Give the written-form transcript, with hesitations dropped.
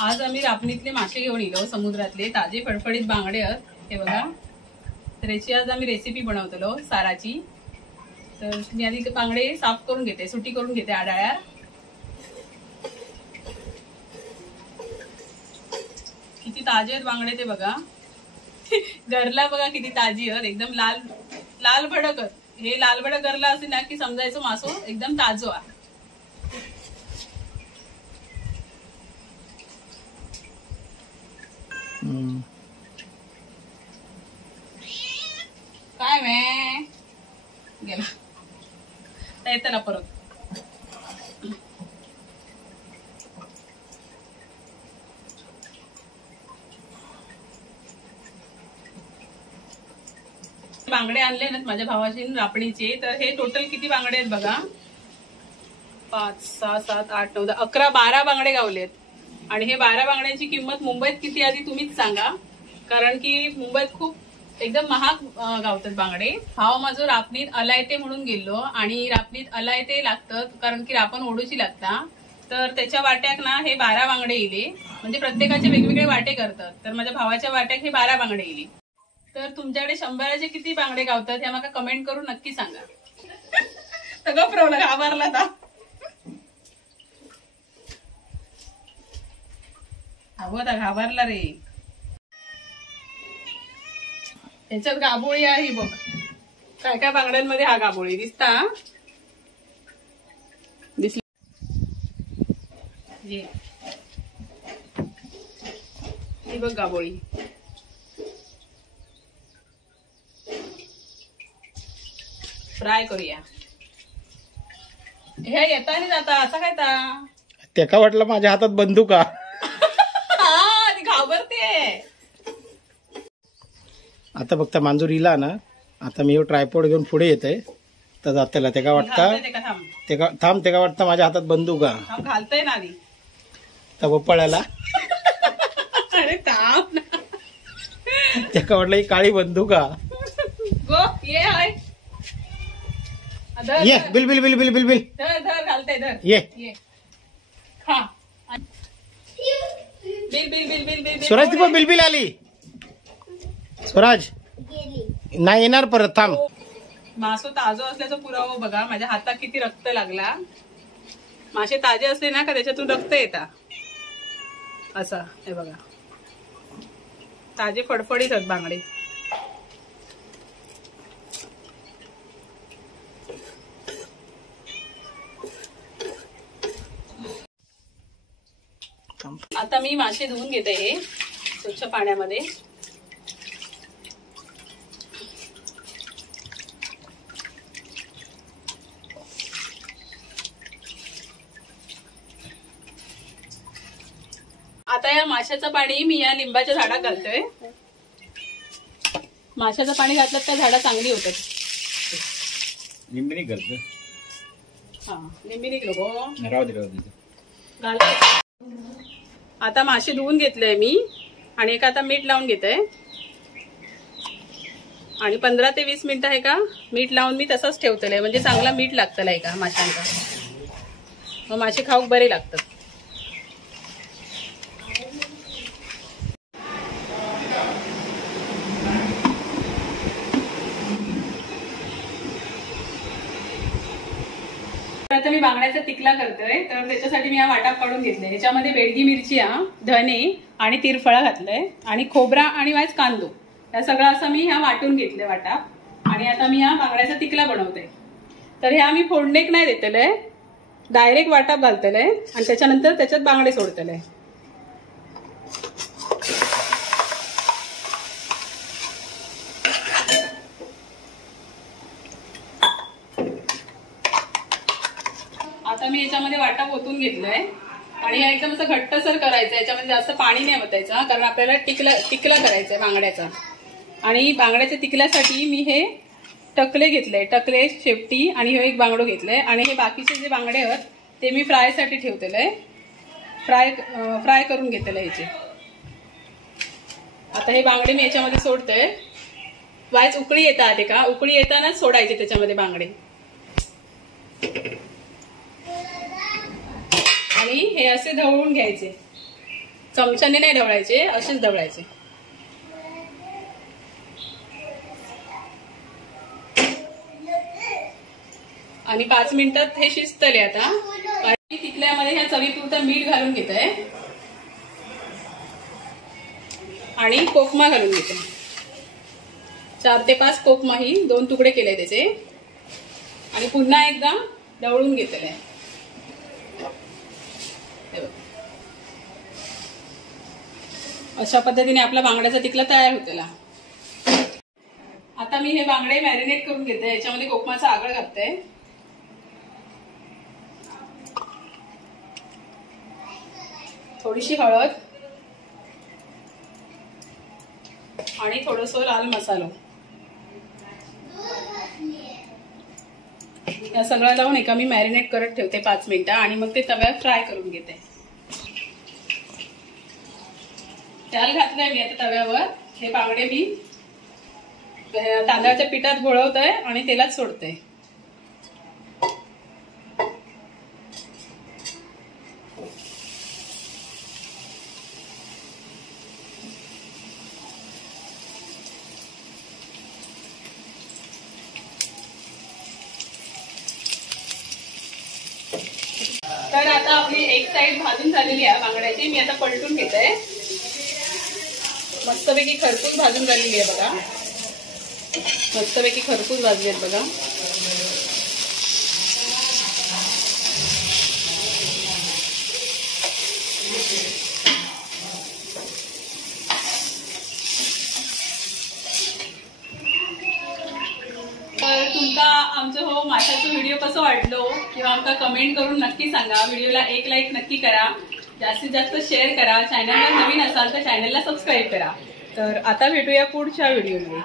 आज आम्ही रापणीतले मासे घेऊन येलो, समुद्रातले ताजे फडफडीत बांगडे आहेत हे बघा। तर याची आज आम्ही रेसिपी बनवतलो साराची। तर मी आधी बांगडे साफ करून घेते, सुटी करून घेते आडाळ्या। किती ताजे आहेत बांगडे ते बघा। गरला बघा किती ताजी आहेत, एकदम लाल लाल भडक आहेत। हे लाल भडक गरला असे ना की समजायचं मासो एकदम ताजो आहे। काय वे गेला येतं ना परत। बांगडे आणले ना माझ्या भावाचे रापणीचे। तर हे टोटल किती बांगडे आहेत बघा, 5 6 7 8 9 10 11 12 बांगडे गावलेत। आणि हे 12 बांगड्यांची किंमत मुंबईत किती आधी तुम्हीच सांगा, कारण की मुंबईत खूप एकदम महाग गावतात बांगडे। भाव माझं रापणीत अलायते म्हणून गेलो आणि रापणीत अलायते लागतात कारण की रापण ओढूची लागता। तर त्याच्या वाट्याक ना हे 12 बांगडे येले, म्हणजे प्रत्येकाचे वेगवेगळे वाटे करतात। तर माझ्या भावाच्या वाट्याक हे 12 बांगडे येले। तर तुमच्याकडे 100चे किती बांगडे गावतात हे मला कमेंट करून नक्की सांगा। सगळं प्रॉब्लेम घाबरला था घाबरला रे। याच्यात गाबोळी आहे बघ, काय काय बांगड्यांमध्ये हा गाबोळी दिसता दिसली ही बघ गाबोळी। फ्राय करूया। हे येता आणि जाता असं काय ता तेका वाटलं माझ्या हातात बंदूक आ ती घाबरते। आता फक्त मांजूर इला ना, आता मी ट्रायपॉड घेऊन पुढे येते तर जातेला तेका वाटता थांब तेका वाटतं माझ्या हातात बंदूक आ घालतय ना आधी तर पळाला। अरे थांब ना, तेका वाटलं ही काळी बंदूक आ गो ये हाय ये bill bill bill bill bill bill धर धर घालते धर ये खा bill bill bill bill bill. Swaraj ती पण बिल बिल आली। स्वराज नाही येणार परत, थांब। मासो ताजो असल्याचा पुरावा बघा, माझ्या हातात किती रक्त लागला। मासे ताजे असले ना का त्याच्यातून रक्त येता असं हे बघा, ताजे फडफडीत आहेत बांगडे। आता मी मासे धुवून घेते हे स्वच्छ पाण्यामध्ये। आता या माशाचं पाणी मी या लिंबाच्या झाडात घालतोय। माशाचं पाणी घातलं तर झाडं चांगली होतात। लिंबिनी घालतो, हा लिंबिनी नको राहू दे घाल। आता मासे धुवून घेतले मी आणि एक आता मीठ लावून घेते आणि 15 ते 20 मिनिटं आहे का मीठ लावून मी तसंच ठेवतले, म्हणजे चांगला मीठ लागतलं आहे का माशांका, मग मासे खाऊक बरे लागतात। आता मी बांगड्याचा तिकला करतोय, तर त्याच्यासाठी मी हा वाटाप काढून घेतलाय। याच्यामध्ये बेडगी मिरची, धने आणि तिरफळा घातलंय आणि खोबरा आणि वाज कांदो, या सगळं असं मी ह्या वाटून घेतलंय वाटाप। आणि आता मी हा बांगड्याचा तिकला बनवते। तर ह्या मी फोडणेक नाही देतले, डायरेक्ट वाटाप घालतले आणि त्याच्यानंतर त्याच्यात बांगडे सोडतले। आता मी याच्यामध्ये वाटाप ओतून घेतलाय आणि हा एकदम असं घट्टसर करायचं, याच्यामध्ये जास्त पाणी नाही ओतायचं कारण आपल्याला तिकला करायचंय बांगड्याचा। आणि बांगड्याच्या तिकल्यासाठी मी हे टकले घेतले, टकले शेपटी आणि हे एक बांगडो घेतलंय। आणि हे बाकीचे जे बांगडे आहेत ते मी फ्रायसाठी ठेवतेले, फ्राय करून घेतले ह्याचे। आता हे बांगडे मी याच्यामध्ये सोडते। वायच उकळी येतात का, उकळी येताना सोडायचे त्याच्यामध्ये बांगडे आणि हे असे ढवळून घ्यायचे चमच्याने नाही ढवळायचे, असेच ढवळायचे. आणि 5 मिनिटात हे शिजतले. आता तिथल्यामध्ये ह्या चवीपुरतं मीठ घालून घेत आहे आणि कोकमा घालून घेते. 4 ते 5 कोकमा ही 2 तुकडे केले त्याचे आणि पुन्हा एकदा ढवळून घेतले. अशा पद्धतीने आपला बांगड्याचा टिकला तयार होतेला. आता मी हे बांगडे मॅरिनेट करून घेते. याच्यामध्ये कोकमाचा आगळ घालते. थोडीशी हळद आणि थोडंसं लाल मसाला या सगळं लावून एका मी मॅरिनेट करत ठेवते 5 मिनिटं आणि मग ते तव्यावर फ्राय करून घेते. तेल घातलंय मी आता तव्यावर. हे बांगडे मी तांदळाच्या पिठात घोळवतोय आणि तेलात सोडते. तर आता आपली एक साइड भाजून झालेली आहे बांगड्याची. मी आता पलटून घेते. मस्तपैकी खरपूस भाजून झालेली आहे बघा. मस्तपैकी खरपूस भाजली आहेत बघा. तर तुमका आमचं हो माशाचं व्हिडिओ कसं वाटलो किंवा आमका कमेंट करून नक्की सांगा. व्हिडिओला एक लाईक नक्की करा. जास्तीत जास्त शेअर करा. चॅनलला नवीन असाल तर चॅनलला सबस्क्राईब करा. तर आता भेटूया पुढच्या व्हिडिओमध्ये.